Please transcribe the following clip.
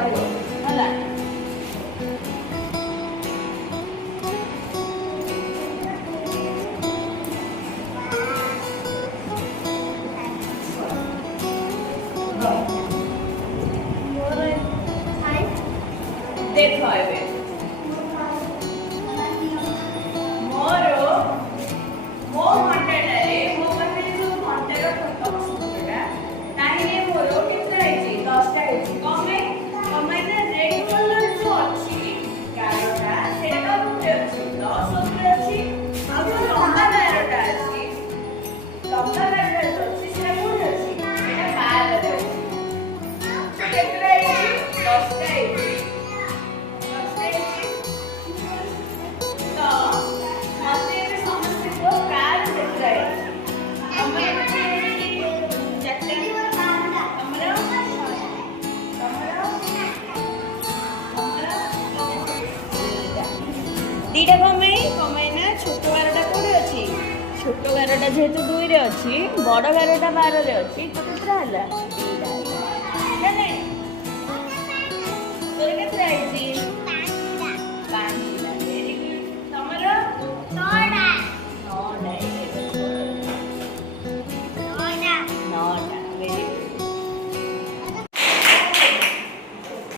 ରହିବ ହେଲା। ଦେଖ ଏବେ ମୋର ମୋ ଘଣ୍ଟାଟାରେ ମୋ ପାଖରେ ଯୋଉ ଘଣ୍ଟାର ଅଂଶଟା ତାହିଁରେ ମୋର କେତେଟା ହେଇଛି 10ଟା ହେଇଛି। କଣ ପାଇଁ ନା ରେଡ୍ କଲର ଯୋଉ ଅଛି ଗାରଟା ସେଇଟା କୋଉଠି ଅଛି 10 ଉପରେ ଅଛି। ଆଉ ଯୋଉ ଲମ୍ବା ଗାରଟା ଅଛି ଲମ୍ବା ଗାରଟା ଯୋଉ ଅଛି ସେଇଟା କୋଉଠି ଅଛି ସେଇଟା 12ରେ ଅଛି। କେତେଟା ହେଇଛି 10ଟା ହେଇଛି। दीटा कमाई ना छोट गारटा कौटे अच्छी छोट गारटा जेहेतु 2 रे अच्छी बड़ गारटा 12 रे अच्छी तो केतरा हला